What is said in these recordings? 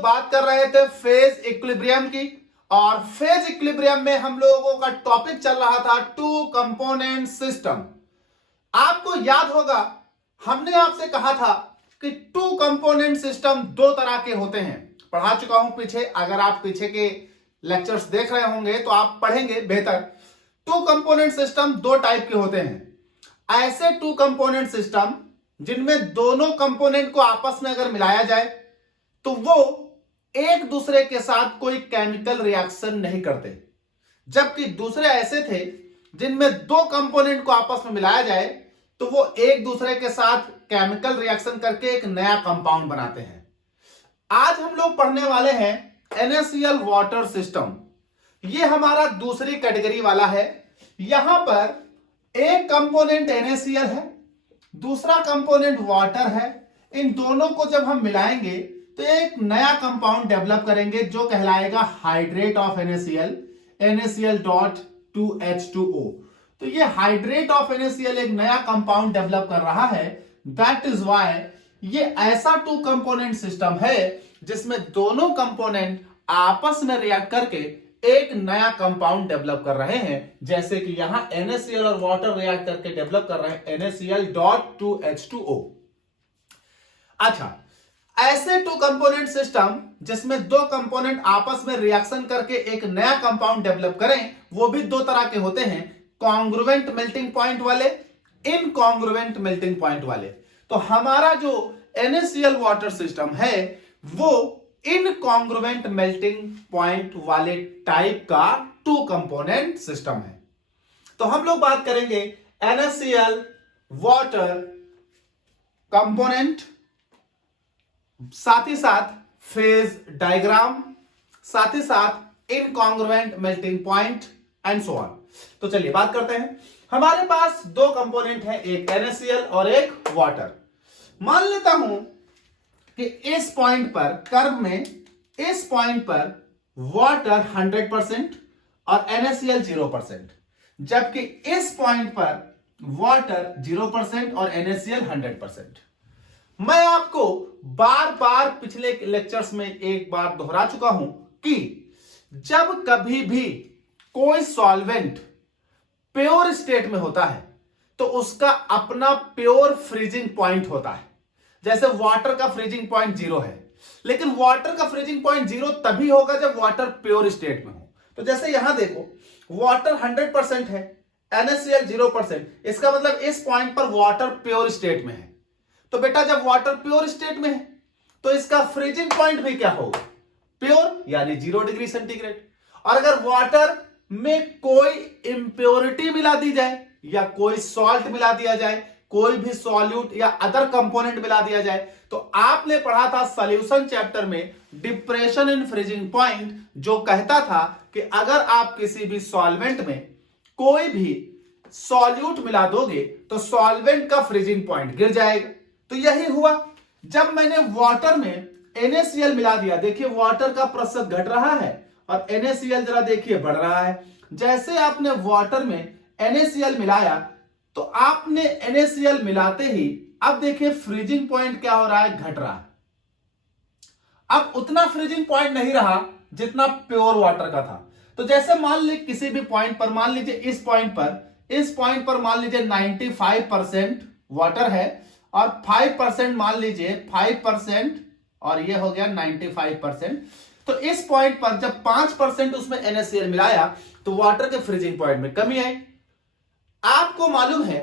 लोग बात कर रहे थे फेज इक्विलिब्रियम की, और फेज इक्विलिब्रियम में हम लोगों का टॉपिक चल रहा था टू कंपोनेंट सिस्टम। आपको याद होगा हमने आपसे कहा था कि टू कंपोनेंट सिस्टम दो तरह के होते हैं। पढ़ा चुका हूं पीछे, अगर आप पीछे के लेक्चर्स देख रहे होंगे तो आप पढ़ेंगे बेहतर। टू कंपोनेंट सिस्टम दो टाइप के होते हैं। ऐसे टू कंपोनेंट सिस्टम जिनमें दोनों कंपोनेंट को आपस में अगर मिलाया जाए तो वो एक दूसरे के साथ कोई केमिकल रिएक्शन नहीं करते, जबकि दूसरे ऐसे थे जिनमें दो कंपोनेंट को आपस में मिलाया जाए तो वो एक दूसरे के साथ केमिकल रिएक्शन करके एक नया कंपाउंड बनाते हैं। आज हम लोग पढ़ने वाले हैं NaCl वाटर सिस्टम। ये हमारा दूसरी कैटेगरी वाला है। यहां पर एक कंपोनेंट NaCl है, दूसरा कंपोनेंट वाटर है। इन दोनों को जब हम मिलाएंगे तो एक नया कंपाउंड डेवलप करेंगे जो कहलाएगा हाइड्रेट ऑफ NaCl, NaCl.2H2O। तो ये हाइड्रेट ऑफ NaCl एक नया कंपाउंड डेवलप कर रहा है। दैट इज व्हाई ये ऐसा टू कंपोनेंट सिस्टम है जिसमें दोनों कंपोनेंट आपस में रिएक्ट करके एक नया कंपाउंड डेवलप कर रहे हैं। जैसे कि यहां NaCl और वाटर रिएक्ट करके डेवलप कर रहे हैं NaCl.2H2O। अच्छा, ऐसे टू कंपोनेंट सिस्टम जिसमें दो कंपोनेंट आपस में रिएक्शन करके एक नया कंपाउंड डेवलप करें, वो भी दो तरह के होते हैं, कॉन्ग्रुवेंट मेल्टिंग पॉइंट वाले, इनकॉन्ग्रुवेंट मेल्टिंग पॉइंट वाले। तो हमारा जो NaCl वाटर सिस्टम है वो इनकॉन्ग्रुवेंट मेल्टिंग पॉइंट वाले टाइप का टू कंपोनेंट सिस्टम है। तो हम लोग बात करेंगे NaCl वाटर कंपोनेंट, साथ ही साथ फेज डायग्राम, साथ ही साथ incongruent melting point and so on. तो चलिए बात करते हैं। हमारे पास दो कंपोनेंट है, एक NaCl और एक वाटर। मान लेता हूं कि इस पॉइंट पर कर्व में, इस पॉइंट पर वाटर 100% और NaCl 0%, जबकि इस पॉइंट पर वाटर 0% और NaCl 100%। मैं आपको बार बार पिछले लेक्चर्स में एक बार दोहरा चुका हूं कि जब कभी भी कोई सॉल्वेंट प्योर स्टेट में होता है तो उसका अपना प्योर फ्रीजिंग पॉइंट होता है। जैसे वाटर का फ्रीजिंग पॉइंट 0 है, लेकिन वाटर का फ्रीजिंग पॉइंट 0 तभी होगा जब वाटर प्योर स्टेट में हो। तो जैसे यहां देखो, वाटर 100% है, NaCl 0%, इसका मतलब इस पॉइंट पर वाटर प्योर स्टेट में है। तो बेटा जब वाटर प्योर स्टेट में है तो इसका फ्रीजिंग पॉइंट भी क्या होगा? प्योर, यानी 0 डिग्री सेंटीग्रेड। और अगर वाटर में कोई इंप्योरिटी मिला दी जाए या कोई सॉल्ट मिला दिया जाए, कोई भी सॉल्यूट या अदर कंपोनेंट मिला दिया जाए, तो आपने पढ़ा था सॉल्यूशन चैप्टर में डिप्रेशन इन फ्रीजिंग पॉइंट, जो कहता था कि अगर आप किसी भी सॉल्वेंट में कोई भी सॉल्यूट मिला दोगे तो सॉल्वेंट का फ्रीजिंग पॉइंट गिर जाएगा। तो यही हुआ जब मैंने वाटर में NaCl मिला दिया। देखिए वाटर का प्रतिशत घट रहा है और NaCl जरा देखिए बढ़ रहा है। जैसे आपने वाटर में NaCl मिलाया तो आपने NaCl मिलाते ही अब देखिए फ्रीजिंग पॉइंट क्या हो रहा है? घट रहा है। अब उतना फ्रीजिंग पॉइंट नहीं रहा जितना प्योर वाटर का था। तो जैसे मान लीजिए किसी भी पॉइंट पर, मान लीजिए इस पॉइंट पर मान लीजिए 95% वाटर है और 5% मान लीजिए 5%, और ये हो गया 95%। तो इस पॉइंट पर जब 5% उसमें NaCl मिलाया तो वाटर के फ्रीजिंग पॉइंट में कमी आई। आपको मालूम है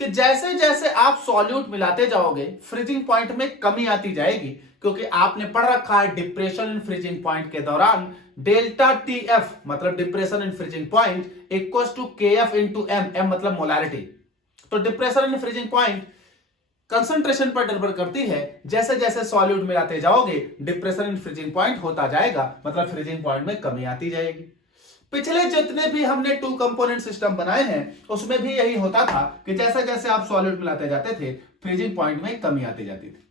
कि जैसे जैसे आप सॉल्यूट मिलाते जाओगे फ्रीजिंग पॉइंट में कमी आती जाएगी, क्योंकि आपने पढ़ रखा है डिप्रेशन इन फ्रीजिंग पॉइंट के दौरान डेल्टा TF मतलब depression in freezing point equals to KF into M मतलब मोलारिटी। तो depression in freezing point concentration पर निर्भर करती है। जैसे जैसे सॉल्यूट मिलाते जाओगे डिप्रेशन इन फ्रीजिंग पॉइंट होता जाएगा, मतलब फ्रीजिंग पॉइंट में कमी आती जाएगी। पिछले जितने भी हमने टू कंपोनेंट सिस्टम बनाए हैं उसमें भी यही होता था कि जैसे जैसे आप सॉल्यूट मिलाते जाते थे फ्रीजिंग पॉइंट में कमी आती जाती थी।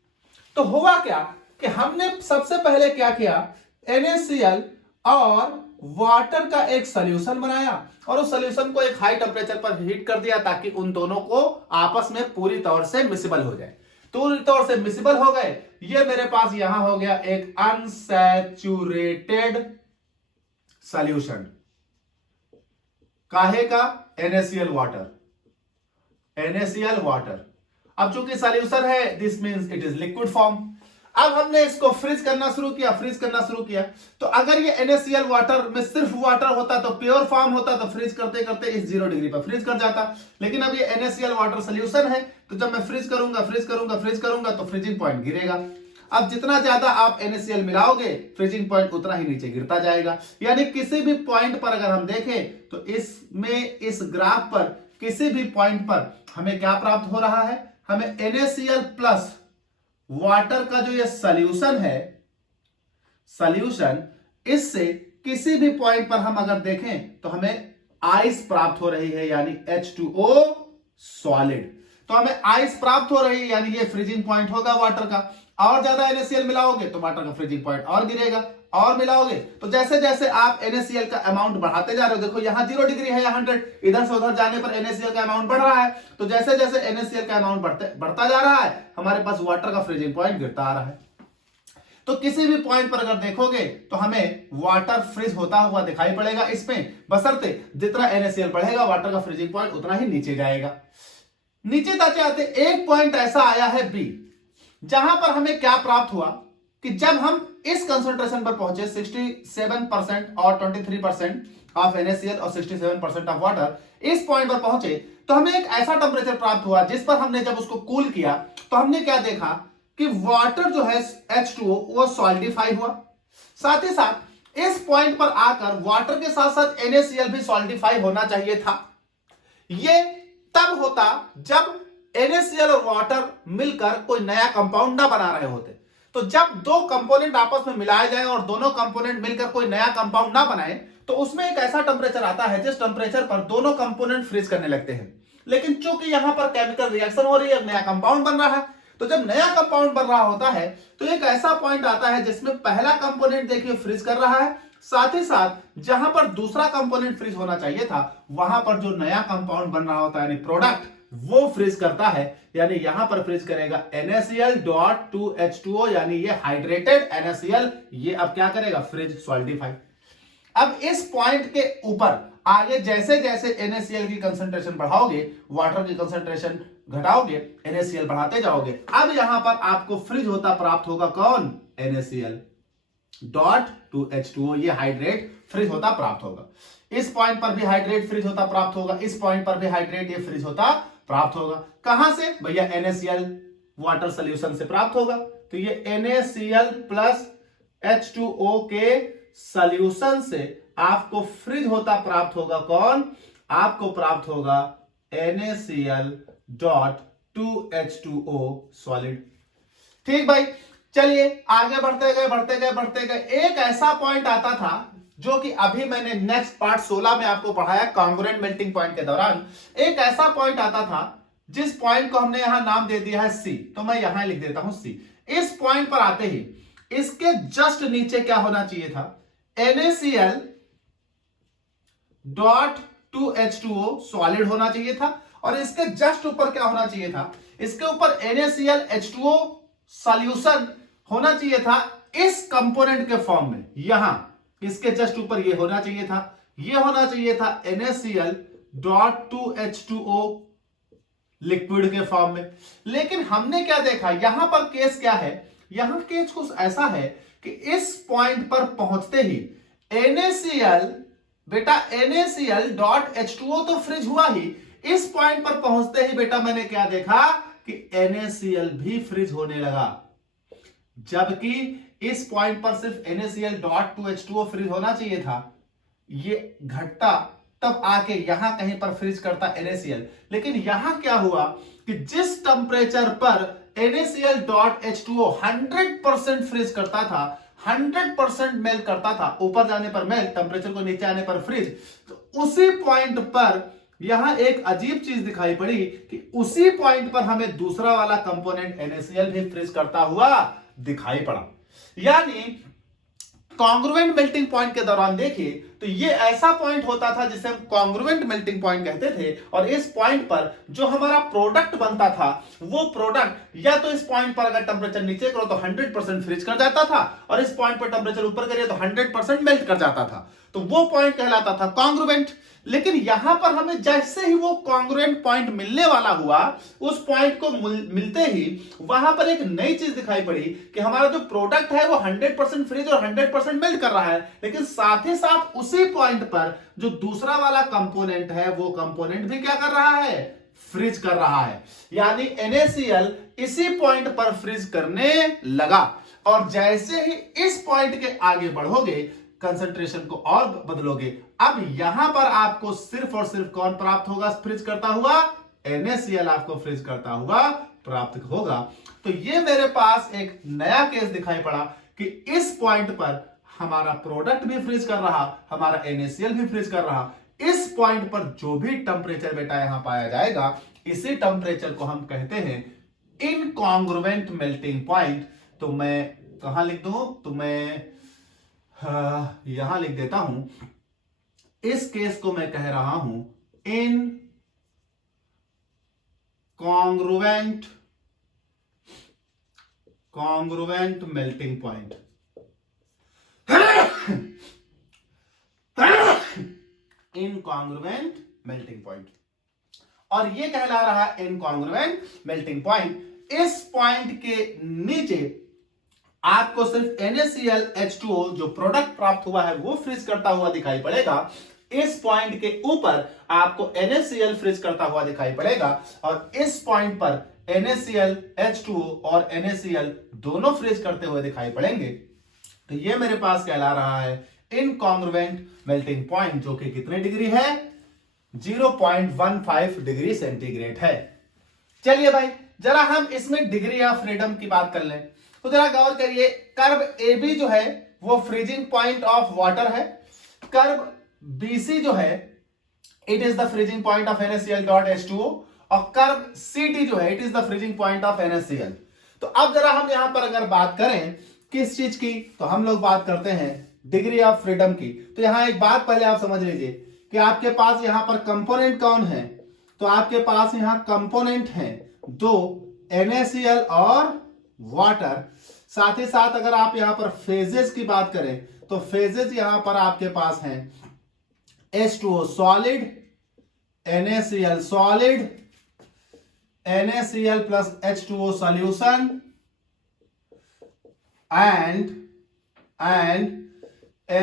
तो हुआ क्या कि हमने सबसे पहले क्या किया, NaCl और वाटर का एक सॉल्यूशन बनाया और उस सॉल्यूशन को एक हाई टेम्परेचर पर हीट कर दिया ताकि उन दोनों को आपस में पूरी तौर से मिसिबल हो जाए। पूरी तौर से मिसिबल हो गए। ये मेरे पास यहां हो गया एक अनसैचुरेटेड सॉल्यूशन, काहे का? NaCl water, NaCl water. अब चूंकि सॉल्यूशन है, this means it is liquid form. अब हमने इसको फ्रीज करना शुरू किया, तो अगर ये NaCl वाटर में सिर्फ वाटर होता तो प्योर फॉर्म होता तो फ्रीज करते करते इस 0 डिग्री पर फ्रीज कर जाता। लेकिन अब ये NaCl वाटर सोल्यूशन है, तो जब मैं फ्रीज करूंगा तो फ्रीजिंग पॉइंट गिरेगा। अब जितना ज्यादा आप NaCl मिलाओगे, फ्रीजिंग पॉइंट उतना ही नीचे गिरता जाएगा। यानी किसी भी पॉइंट पर अगर हम देखें तो इसमें, इस ग्राफ पर किसी भी पॉइंट पर हमें क्या प्राप्त हो रहा है? हमें NaCl प्लस वाटर का जो ये सॉल्यूशन है, इससे किसी भी पॉइंट पर हम अगर देखें तो हमें आइस प्राप्त हो रही है, यानी H2O सॉलिड। तो हमें आइस प्राप्त हो रही है, यानी ये फ्रीजिंग पॉइंट होगा वाटर का। और ज्यादा NaCl मिलाओगे तो वाटर का फ्रीजिंग पॉइंट और गिरेगा, और मिलाओगे तो जैसे जैसे आप NaCl का अमाउंट बढ़ाते जा रहे हो, देखो यहां 0 डिग्री है या 100, इधर से उधर जाने पर NaCl का अमाउंट बढ़ रहा है। तो जैसे जैसे NaCl का अमाउंट बढ़ता जा रहा है, हमारे पास वाटर का फ्रीजिंग पॉइंट गिरता आ रहा है। तो किसी भी पॉइंट पर अगर देखोगे तो हमें वाटर फ्रीज होता हुआ दिखाई पड़ेगा इसमें, बशर्ते जितना NaCl बढ़ेगा वाटर का फ्रीजिंग पॉइंट उतना ही नीचे जाएगा। नीचे जाते आते एक पॉइंट ऐसा आया है B, जहां पर हमें क्या प्राप्त हुआ कि जब हम इस कंसंट्रेशन पर पहुंचे 67% और 23% ऑफ NaCl और 67% ऑफ वाटर, इस पॉइंट पर पहुंचे तो हमें एक ऐसा टेम्परेचर प्राप्त हुआ जिस पर हमने जब उसको कूल किया तो हमने क्या देखा कि वाटर जो है H2O वो सॉलिडिफाई हुआ। साथ ही साथ इस पॉइंट पर आकर वाटर के साथ साथ NaCl भी सॉलिडिफाई होना चाहिए था। ये तब होता जब NaCl और वाटर मिलकर कोई नया कंपाउंड ना बना रहे होते। तो जब दो कंपोनेंट आपस में मिलाए जाए और दोनों कंपोनेंट मिलकर कोई नया कंपाउंड ना बनाए, तो उसमें एक ऐसा टेम्परेचर आता है जिस टेम्परेचर पर दोनों कंपोनेंट फ्रीज करने लगते हैं। लेकिन चूंकि यहां पर केमिकल रिएक्शन हो रही है, नया कंपाउंड बन रहा है, तो जब नया कंपाउंड बन रहा होता है तो एक ऐसा पॉइंट आता है जिसमें पहला कंपोनेंट देखिए फ्रीज कर रहा है, साथ ही साथ जहां पर दूसरा कंपोनेंट फ्रीज होना चाहिए था वहां पर जो नया कंपाउंड बन रहा होता है यानी प्रोडक्ट, वो फ्रीज करता है। यानी यहां पर फ्रीज करेगा NaCl.2H2O, यानी ये हाइड्रेटेड NaCl, ये अब क्या करेगा? Freeze solidify. अब इस पॉइंट के ऊपर आगे जैसे जैसे NaCl की कंसंट्रेशन बढ़ाओगे, वाटर की कंसंट्रेशन घटाओगे, NaCl बढ़ाते जाओगे। अब यहां पर आपको फ्रीज होता प्राप्त होगा कौन? NaCl.2H2O, ये हाइड्रेट फ्रीज होता प्राप्त होगा। इस पॉइंट पर भी हाइड्रेट फ्रीज होता प्राप्त होगा, इस पॉइंट पर भी हाइड्रेट ये फ्रीज होता प्राप्त होगा। कहां से? भैया NaCl वाटर सोल्यूशन से प्राप्त होगा। तो ये NaCl प्लस H2O के सोल्यूशन से आपको फ्रीज होता प्राप्त होगा कौन? आपको प्राप्त होगा NaCl.2H2O सॉलिड। ठीक भाई, चलिए आगे बढ़ते गए एक ऐसा पॉइंट आता था जो कि अभी मैंने नेक्स्ट पार्ट 16 में आपको पढ़ाया कॉन्ग्रुएंट मेल्टिंग पॉइंट के दौरान। एक ऐसा पॉइंट आता था जिस पॉइंट को हमने यहां नाम दे दिया है C, तो मैं यहां लिख देता हूं C। इस पॉइंट पर आते ही इसके जस्ट नीचे क्या होना चाहिए था? NaCl.2H2O सॉलिड होना चाहिए था, और इसके जस्ट ऊपर क्या होना चाहिए था? इसके ऊपर NaCl H2O सॉल्यूशन होना चाहिए था इस कंपोनेंट के फॉर्म में। यहां इसके जस्ट ऊपर ये होना चाहिए था, ये होना चाहिए था NaCl.2H2O लिक्विड के फॉर्म में। लेकिन हमने क्या देखा, यहां पर केस क्या है? यहां केस कुछ ऐसा है कि इस पॉइंट पर पहुंचते ही NaCl, बेटा NaCl.H2O तो फ्रीज हुआ ही, इस पॉइंट पर पहुंचते ही बेटा मैंने क्या देखा कि NaCl भी फ्रीज होने लगा। जबकि इस पॉइंट पर सिर्फ NaCl.2H2O फ्रीज होना चाहिए था, ये घटता तब आके यहां कहीं पर फ्रीज करता NaCl। लेकिन यहां क्या हुआ कि जिस टेम्परेचर पर NaCl.H2O 100% फ्रीज करता था, 100% मेल्ट करता था, ऊपर जाने पर मेल्ट, टेम्परेचर को नीचे आने पर फ्रीज, तो उसी पॉइंट पर यहां एक अजीब चीज दिखाई पड़ी कि उसी पॉइंट पर हमें दूसरा वाला कंपोनेंट NaCl भी फ्रीज करता हुआ दिखाई पड़ा। यानी कॉन्ग्रुएंट मेल्टिंग पॉइंट के दौरान देखिए तो ये ऐसा पॉइंट होता था जिसे हम कॉन्ग्रुएंट मेल्टिंग पॉइंट कहते थे, और इस पॉइंट पर जो हमारा प्रोडक्ट बनता था वो प्रोडक्ट या तो इस पॉइंट पर अगर टेंपरेचर नीचे करो तो 100% फ्रीज कर जाता था, और इस पॉइंट पर टेंपरेचर ऊपर करिए तो 100% मेल्ट कर जाता था। तो वो पॉइंट कहलाता था कॉन्ग्रुएंट। लेकिन यहां पर हमें जैसे ही वो कॉन्ग्रुएंट पॉइंट मिलने वाला हुआ, उस पॉइंट को मिलते ही वहां पर एक नई चीज दिखाई पड़ी कि हमारा जो प्रोडक्ट है वो 100% फ्रीज और 100% मेल्ट कर रहा है, लेकिन साथ ही साथ उसी पॉइंट पर जो दूसरा वाला कंपोनेंट है वो कंपोनेंट भी क्या कर रहा है, फ्रीज कर रहा है। यानी NaCl इसी पॉइंट पर फ्रीज करने लगा, और जैसे ही इस पॉइंट के आगे बढ़ोगे कंसंट्रेशन को और बदलोगे, अब यहां पर आपको सिर्फ और सिर्फ कौन प्राप्त होगा फ्रीज करता हुआ, NaCl आपको फ्रीज करता हुआ प्राप्त होगा। तो ये मेरे पास एक नया केस दिखाई पड़ा कि इस पॉइंट पर हमारा प्रोडक्ट भी फ्रीज कर रहा, हमारा NaCl भी फ्रीज कर रहा। इस पॉइंट पर जो भी टेंपरेचर बेटा यहां पाया जाएगा, इसी टेंपरेचर को हम कहते हैं इनकॉन्ग्रुएंट मेल्टिंग पॉइंट। तो मैं कहां लिख दूं, तो मैं यहां लिख देता हूं, इस केस को मैं कह रहा हूं incongruent melting point. Incongruent melting point, और ये कहला रहा है इनकॉन्ग्रुएंट मेल्टिंग पॉइंट। इस पॉइंट के नीचे आपको सिर्फ NaCl H2O जो प्रोडक्ट प्राप्त हुआ है वो फ्रीज करता हुआ दिखाई पड़ेगा। इस पॉइंट के ऊपर आपको NaCl फ्रीज करता हुआ दिखाई पड़ेगा, और इस पॉइंट पर NaCl H2O और NaCl दोनों फ्रीज करते हुए दिखाई पड़ेंगे। तो ये मेरे पास कहला रहा है इनकॉन्ग्रुएंट मेल्टिंग पॉइंट, जो कि कितने डिग्री है, 0.15 डिग्री सेंटीग्रेड है। चलिए भाई जरा हम इसमें डिग्री ऑफ फ्रीडम की बात कर लें। तो जरा गौर करिए, कर्व AB जो है वो फ्रीजिंग पॉइंट ऑफ वाटर है, कर्व BC जो है it is the freezing point of NaCl dot H2O, और कर्व CD जो है it is the freezing point of NaCl। तो अब जरा हम यहां पर अगर बात करें किस चीज की, तो हम लोग बात करते हैं डिग्री ऑफ फ्रीडम की। तो यहां एक बात पहले आप समझ लीजिए कि आपके पास यहां पर कंपोनेंट कौन है, तो आपके पास यहां कंपोनेंट है दो, NaCl और वाटर। साथ ही साथ अगर आप यहां पर फेजेस की बात करें तो फेजेस यहां पर आपके पास हैं H2O solid, NaCl solid, NaCl plus H2O solution and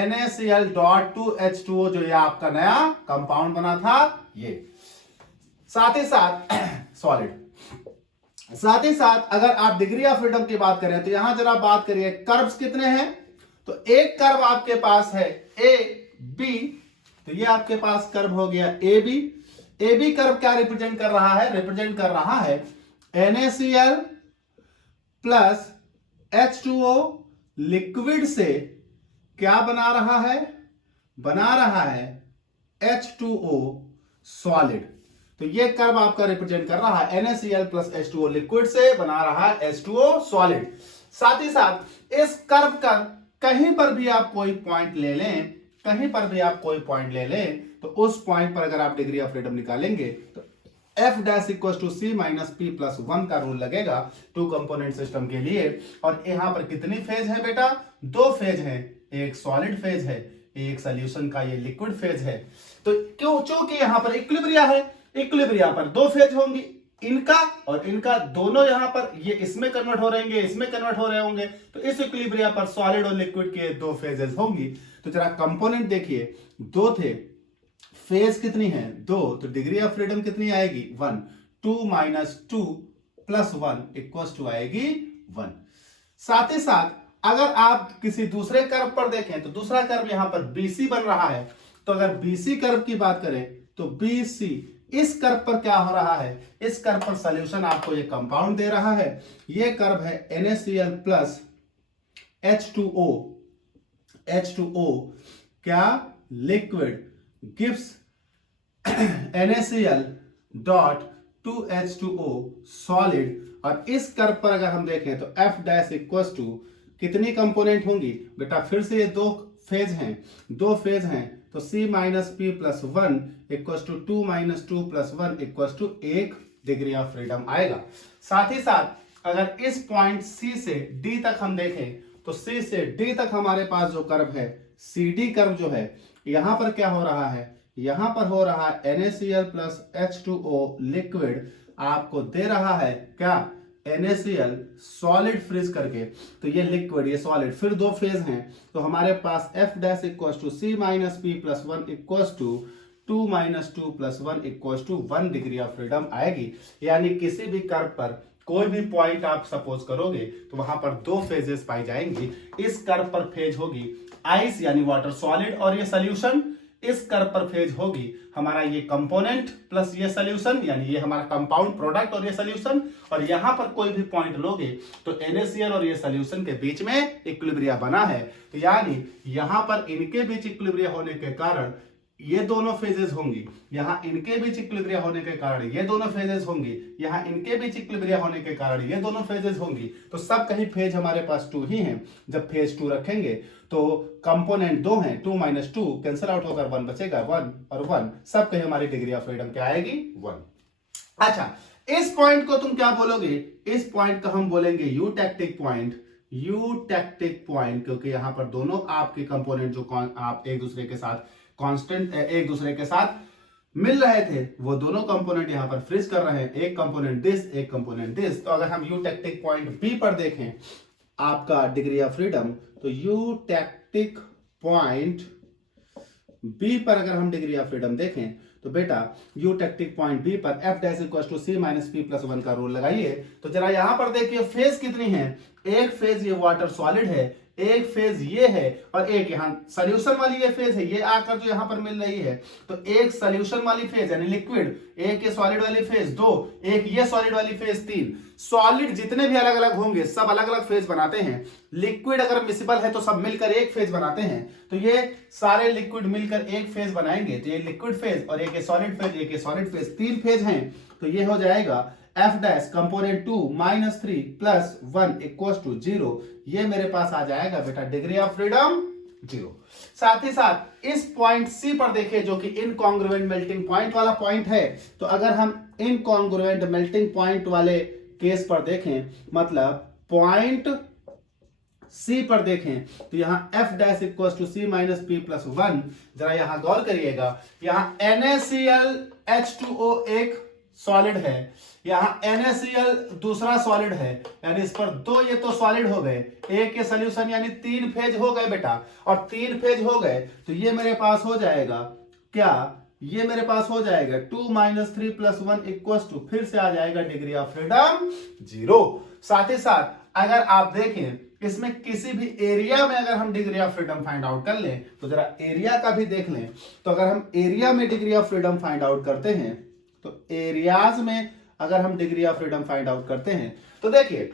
NaCl dot to H2O जो ये आपका नया कंपाउंड बना था ये। साथ ही साथ सॉलिड, साथ ही साथ अगर आप डिग्री ऑफ फ्रीडम की बात करें तो यहां जरा बात करिए कर्व्स कितने हैं। तो एक कर्व आपके पास है AB, तो ये आपके पास कर्व हो गया AB। AB कर्व क्या रिप्रेजेंट कर रहा है, रिप्रेजेंट कर रहा है NaCl प्लस H2O लिक्विड से क्या बना रहा है, बना रहा है H2O सॉलिड। तो ये कर्व आपका रिप्रेजेंट कर रहा है NaCl प्लस H2O लिक्विड से बना रहा है H2O सॉलिड। साथ ही साथ इस कर्व का कहीं पर भी आप कोई पॉइंट ले लें, कहीं पर भी आप कोई पॉइंट ले लें, तो उस पॉइंट पर अगर आप डिग्री ऑफ फ्रीडम निकालेंगे तो F' equal to C minus P plus 1 का रूल लगेगा टू कंपोनेंट सिस्टम के लिए। और यहां पर कितनी फेज है बेटा, दो फेज है, एक सॉलिड फेज है, एक सोल्यूशन का ये लिक्विड फेज है। तो क्यों, चूंकि यहां पर इक्विलिब्रिया है, इक्विलिब्रिया पर दो फेज होंगी, इनका और इनका, दोनों यहां पर ये इसमें कन्वर्ट हो रहेंगे, इसमें कन्वर्ट हो रहे होंगे, तो इस इक्विलिब्रिया पर सॉलिड और लिक्विड के दो फेजेस होंगी। तो जरा कंपोनेंट देखिए, दो थे, फेज कितनी है, दो, तो डिग्री ऑफ फ्रीडम कितनी आएगी, 1, 2 माइनस 2 प्लस 1 इक्वल टू आएगी 1। साथ ही साथ अगर आप किसी दूसरे कर्व पर देखें तो दूसरा कर्व यहां पर BC बन रहा है। तो अगर BC कर्व की बात करें तो BC इस कर्व पर क्या हो रहा है, इस कर्व पर सॉल्यूशन आपको ये कंपाउंड दे रहा है। ये कर्व है NaCl प्लस H2O, H2O क्या liquid gives NaCl dot to H2O solid. और इस कर्व पर अगर हम देखें तो F' इक्वल टू कितनी कंपोनेंट होंगी बेटा, फिर से ये दो फेज हैं, दो फेज हैं, तो C minus P plus one equal to 2 minus 2 plus 1 equal to 1 degree of freedom आएगा। साथ ही साथ अगर इस पॉइंट C से D तक हम देखें तो C से D तक हमारे पास जो कर्व है CD कर्व जो है, यहां पर क्या हो रहा है, यहां पर हो रहा है NaCl प्लस H2O लिक्विड आपको दे रहा है क्या, NaCl सॉलिड फ्रीज करके, तो ये लिक्विड ये सॉलिड, फिर दो फेज हैं, तो हमारे पास F dash equal to C minus P plus one equal to 2 minus 2 plus 1 equal to 1 degree of freedom आएगी। यानी किसी भी कर्व पर कोई भी पॉइंट आप सपोज करोगे तो वहां पर दो फेजेस पाई जाएंगी। इस कर्व पर फेज होगी आइस यानी वाटर सॉलिड और ये सोल्यूशन, इस कर्व पर फेज होगी हमारा ये कंपोनेंट प्लस ये सोल्यूशन यानी ये हमारा कंपाउंड प्रोडक्ट और ये सोल्यूशन, और यहां पर कोई भी पॉइंट लोगे तो NaCl और ये सोल्यूशन के बीच में इक्विलिब्रिया बना है, तो यानी यहां पर इनके बीच इक्विलिब्रिया होने के कारण ये दोनों फेजेस होंगी, यहां इनके बीच इक्विलिब्रिया होने के कारण ये दोनों फेजेस होंगी, यहां इनके बीच इक्विलिब्रिया होने के कारण ये दोनों फेजेस होंगी, तो सब कहीं फेज हमारे पास 2 ही हैं। जब फेज 2 रखेंगे तो कंपोनेंट 2 हैं, 2 माइनस 2 कैंसिल आउट होकर 1 बचेगा, 1 और 1, सब कहीं हमारी डिग्री ऑफ फ्रीडम क्या आएगी, 1। अच्छा, इस पॉइंट को तुम क्या बोलोगे, इस पॉइंट को हम बोलेंगे यूटेक्टिक पॉइंट, यूटेक्टिक पॉइंट, क्योंकि यहां पर दोनों आपके कंपोनेंट जो आप एक दूसरे के साथ कांस्टेंट एक दूसरे के साथ मिल रहे थे, वो दोनों कंपोनेंट यहां पर फ्रीज कर रहे हैं, एक कंपोनेंट दिस एक कंपोनेंट दिस। तो अगर हम यूटेक्टिक पॉइंट बी पर देखें आपका डिग्री ऑफ फ्रीडम, तो यूटेक्टिक पॉइंट बी पर अगर हम डिग्री ऑफ फ्रीडम देखें तो बेटा यूटेक्टिक पॉइंट बी पर F dash equal to C minus P plus 1 का रूल लगाइए। तो जरा यहां पर देखिए फेज कितनी है, एक फेज ये वाटर सॉलिड है, एक फेज ये है और एक यहां सोल्यूशन वाली ये फेज है, ये आकर जो यहां पर मिल रही है, तो एक सोल्यूशन वाली फेज यानी लिक्विड, एक ये सॉलिड वाली फेज 2, एक ये सॉलिड वाली फेज 3। सॉलिड जितने भी अलग अलग होंगे सब अलग अलग फेज बनाते हैं, लिक्विड अगर मिसिबल है तो सब मिलकर एक फेज बनाते हैं, तो ये सारे लिक्विड मिलकर एक फेज बनाएंगे, तो ये लिक्विड फेज और एक सॉलिड फेज, एक सॉलिड फेज, 3 फेज हैं, तो ये हो जाएगा F dash component 2 minus 3 plus 1 equal to 0। ये मेरे पास आ जाएगा बेटा डिग्री ऑफ फ्रीडम 0। साथ ही साथ इस पॉइंट C पर देखें जो कि इनकॉन्ग्रुएंट मेल्टिंग पॉइंट वाला पॉइंट है, तो अगर हम इनकॉन्ग्रुएंट मेल्टिंग पॉइंट वाले केस पर देखें, मतलब पॉइंट C पर देखें, तो यहां F dash equal to C minus P plus 1, जरा यहां गौर करिएगा, यहां NaCl H2O एक सॉलिड है, यहां NaCl दूसरा सॉलिड है, यानी इस पर दो ये तो सॉलिड हो गए, एक के सोल्यूशन यानी 3 फेज हो गए बेटा, और 3 फेज हो गए तो ये मेरे पास हो जाएगा क्या, ये मेरे पास हो जाएगा 2 माइनस 3 प्लस 1 इक्वल टू, फिर से आ जाएगा डिग्री ऑफ फ्रीडम 0। साथ ही साथ अगर आप देखें इसमें किसी भी एरिया में अगर हम degree of freedom find out कर लें, तो जरा एरिया का भी देख लें, तो अगर हम एरिया में degree of freedom find out करते हैं, तो एरियाज में अगर हम degree of freedom find out करते हैं, तो देखिए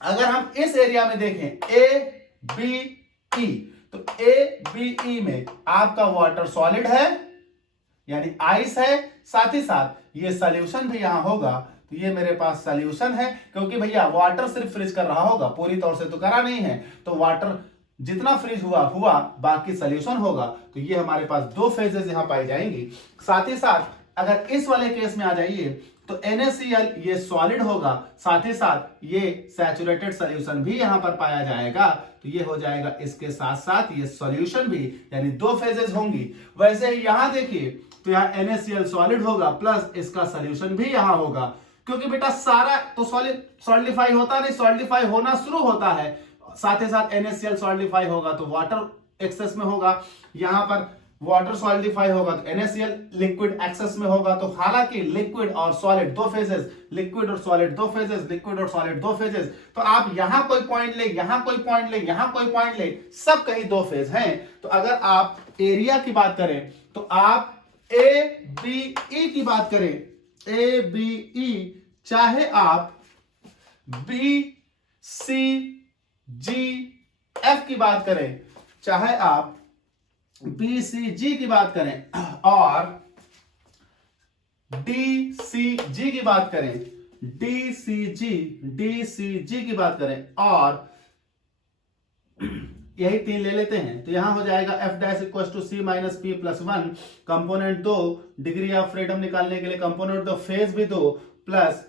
अगर हम इस एरिया में देखें ABE, तो ABE में आपका वाटर सॉलिड है यानी आइस है, साथ ही साथ ये सॉल्यूशन भी यहां होगा, तो ये मेरे पास सॉल्यूशन है, क्योंकि भैया वाटर सिर्फ फ्रीज कर रहा होगा, पूरी तौर से तो करा नहीं है, तो वाटर जितना फ्रीज हुआ बाकी सॉल्यूशन होगा, तो ये हमारे पास दो फेजेस यहां पाई जाएंगी। साथ ही साथ अगर इस वाले केस में आ जाइए तो NaCl ये सॉलिड होगा, साथ ही साथ ये सैचुरेटेड सॉल्यूशन भी यहां पर पाया जाएगा, तो ये हो जाएगा इसके साथ साथ ये सॉल्यूशन भी, यानी दो फेजेस होंगी। वैसे ही यहां देखिए तो यहां NaCl सॉलिड होगा प्लस इसका सॉल्यूशन भी यहां होगा, क्योंकि बेटा सारा तो सॉलिडिफाई होता नहीं, सॉलिडिफाई होना शुरू होता है, साथ ही साथ NaCl सॉलिडिफाई होगा तो वाटर एक्सेस में होगा, यहां पर वाटर सॉलिडिफाई होगा तो NaCl लिक्विड एक्सेस में होगा, तो हालांकि लिक्विड और सॉलिड दो फेजेस, लिक्विड और सॉलिड दो फेजेस, लिक्विड और सॉलिड दो फेजेस, तो आप यहां कोई पॉइंट ले, यहां कोई पॉइंट ले, यहां कोई पॉइंट ले, सब कहीं दो फेज हैं। तो अगर आप एरिया की बात करें तो आप ABE की बात करें, ABE, चाहे आप BCGF की बात करें, चाहे आप BCG की बात करें और DCG की बात करें, DCG की बात करें, और यही 3 ले लेते हैं, तो यहां हो जाएगा f dash equal to c minus P plus 1, component 2, degree of freedom निकालने के लिए कंपोनेंट 2, फेज भी 2 प्लस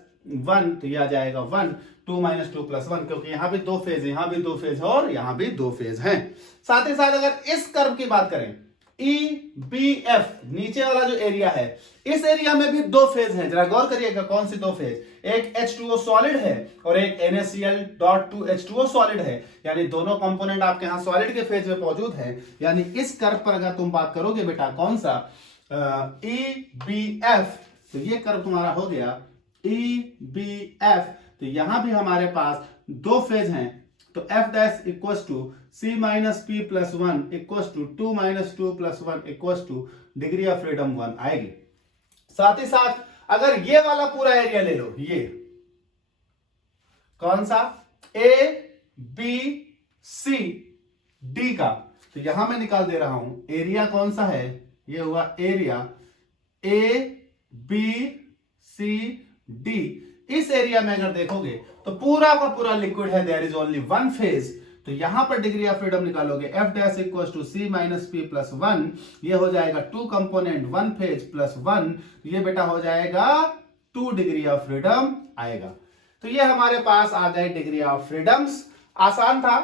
1, तो ये आ जाएगा 1, 2 माइनस 2 प्लस 1, क्योंकि यहां भी 2 फेज, यहां भी 2 फेज और यहां भी 2 फेज हैं। साथ ही साथ अगर इस कर्व की बात करें, EBF नीचे वाला जो एरिया है, इस एरिया में भी 2 फेज हैं। जरा गौर करिएगा कौन सी 2 फेज, एक H2O सॉलिड है और एक NaCl.2H2O सॉलिड है, यानी दोनों कंपोनेंट आपके यहां सॉलिड के फेज में मौजूद हैं। यानी इस कर्व पर अगर तुम बात करोगे बेटा कौन सा, EBF, तो ये कर्व तुम्हारा हो गया EBF। तो यहां भी हमारे पास 2 फेज हैं, तो f dash equal to c minus P plus 1 equal to 2 minus 2 plus 1 equal to degree of freedom 1 आएगी। साथ ही साथ अगर ये वाला पूरा एरिया ले लो, ये कौन सा, A B C D का, तो यहां मैं निकाल दे रहा हूं एरिया कौन सा है, ये हुआ area A B C D। इस एरिया में अगर देखोगे तो पूरा का पूरा लिक्विड है, देयर इज ओनली 1 फेज, तो यहां पर डिग्री ऑफ फ्रीडम निकालोगे f dash equal to c minus P plus 1, ये हो जाएगा 2 कंपोनेंट 1 फेज प्लस 1, ये बेटा हो जाएगा 2 डिग्री ऑफ फ्रीडम आएगा। तो ये हमारे पास आ गए डिग्री ऑफ फ्रीडम्स। आसान था।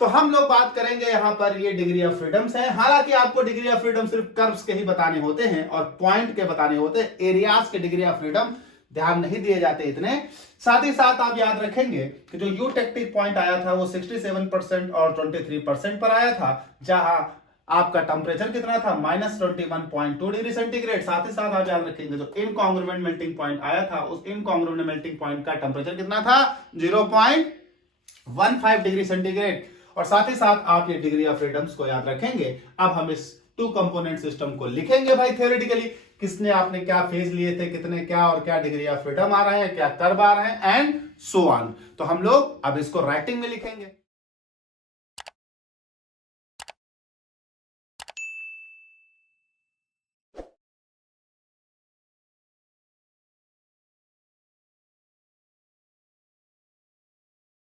तो हम लोग बात करेंगे यहां पर, ये डिग्री ऑफ फ्रीडम्स है। हालांकि आपको डिग्री ऑफ फ्रीडम सिर्फ कर्व्स के ही बताने होते हैं और पॉइंट के बताने होते हैं, एरियाज के डिग्री ऑफ फ्रीडम ध्यान नहीं दिए जाते इतने। साथ ही साथ आप याद रखेंगे कि जो यूटेक्टिक पॉइंट आया था वो 67% और 23% पर आया था, जहां आपका टेम्परेचर कितना था, -21.2 डिग्री सेंटीग्रेड। साथ ही साथ आप याद रखेंगे जो इनकॉन्ग्रुएंट मेल्टिंग पॉइंट आया था, उस इनकॉन्ग्रुएंट मेल्टिंग पॉइंट का टेम्परेचर कितना था, 0.15 डिग्री सेंटीग्रेड। और साथ ही साथ आप ये डिग्री ऑफ फ्रीडम्स को याद रखेंगे। अब हम इस 2 कंपोनेंट सिस्टम को लिखेंगे भाई थ्योरेटिकली, किसने आपने क्या फेज लिए थे, कितने क्या और क्या डिग्री ऑफ फ्रीडम आ रहे हैं, क्या कर्व आ रहे हैं एंड सो ऑन। तो हम लोग अब इसको राइटिंग में लिखेंगे।